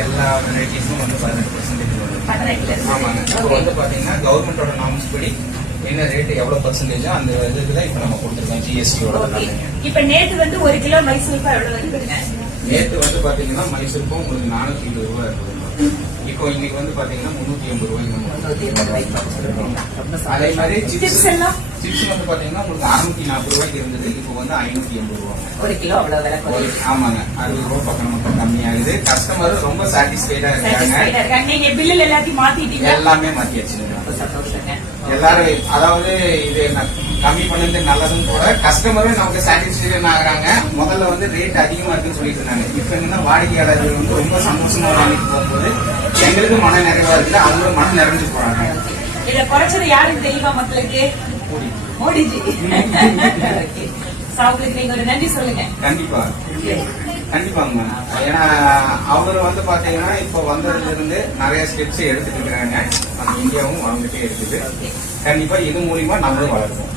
எல்லா வெரைட்டிஸும் வந்து பதினெட்டு பர்சன்டேஜ் ஆமாங்க அது வந்து பார்த்தீங்கன்னா கவர்மெண்டோட நார்ம்ஸ் படி என்ன ரேட் எவ்வளவு பர்சன்டேஜோ அந்த இதுல இப்ப நம்ம கொடுத்துருக்கோம் ஜிஎஸ்டியோட இப்ப நேத்து வந்து ஒரு கிலோ மைசூர் நேற்று வந்து பாத்தீங்கன்னா மைசூர்க்கும் உங்களுக்கு நானூத்தி இருபது ரூபாய் இருக்குது இப்போ இன்னைக்கு வந்து பாத்தீங்கன்னா முன்னூத்தி எண்பது ரூபாய்க்கு அதே மாதிரி. சிப்ஸ் சிப்ஸ் வந்து பாத்தீங்கன்னா உங்களுக்கு அறுநூத்தி நாற்பது ரூபாய்க்கு இருந்தது. இப்போ வந்து ஐநூத்தி எண்பது ரூபாய் ஒரு கிலோ அவ்வளவு விலை ஆமாங்க. அறுபது ரூபாய் பக்கம் நமக்கு கம்மியாகுது. கஸ்டமர் ரொம்ப சாட்டிஸ்ஃபைடா இருக்காங்க. நீங்க பில்லுல எல்லாத்தையும் மாத்திட்டீங்க எல்லாமே சந்தோஷங்க. எல்லாரும் அதாவது இது கம்மி பண்ணது நல்லதுன்னு கூட கஸ்டமரும் நமக்கு சாட்டிஸ்ஃபேக்ஷன் ஆகுறாங்க. முதல்ல வந்து ரேட் அதிகமா இருக்குன்னு சொல்லிட்டு இருந்தாங்க. இப்ப என்னன்னா வாடிக்கையாளர்கள் வந்து ரொம்ப சந்தோஷமா வாங்கிட்டு போகும்போது எங்களுக்கு மன நிறைவா இருக்குது அவங்களும் மன நிறைஞ்சு போறாங்க. இத குறைச்சது யாருக்கு தெரியுமா மக்களுக்கு? மோடிஜி. அவங்களுக்கு நீங்க ஒரு நன்றி சொல்லுங்க. கண்டிப்பா. கண்டிப்பாங்க ஏன்னா அவர் வந்து பாத்தீங்கன்னா இப்ப வந்ததுல இருந்து நிறைய ஸ்டெப்ஸ் எடுத்துட்டு இருக்காங்க நம்ம இந்தியாவும் வளர்ந்துட்டே இருக்குது. கண்டிப்பா இது மூலியமா நம்மளும் வளருவோம்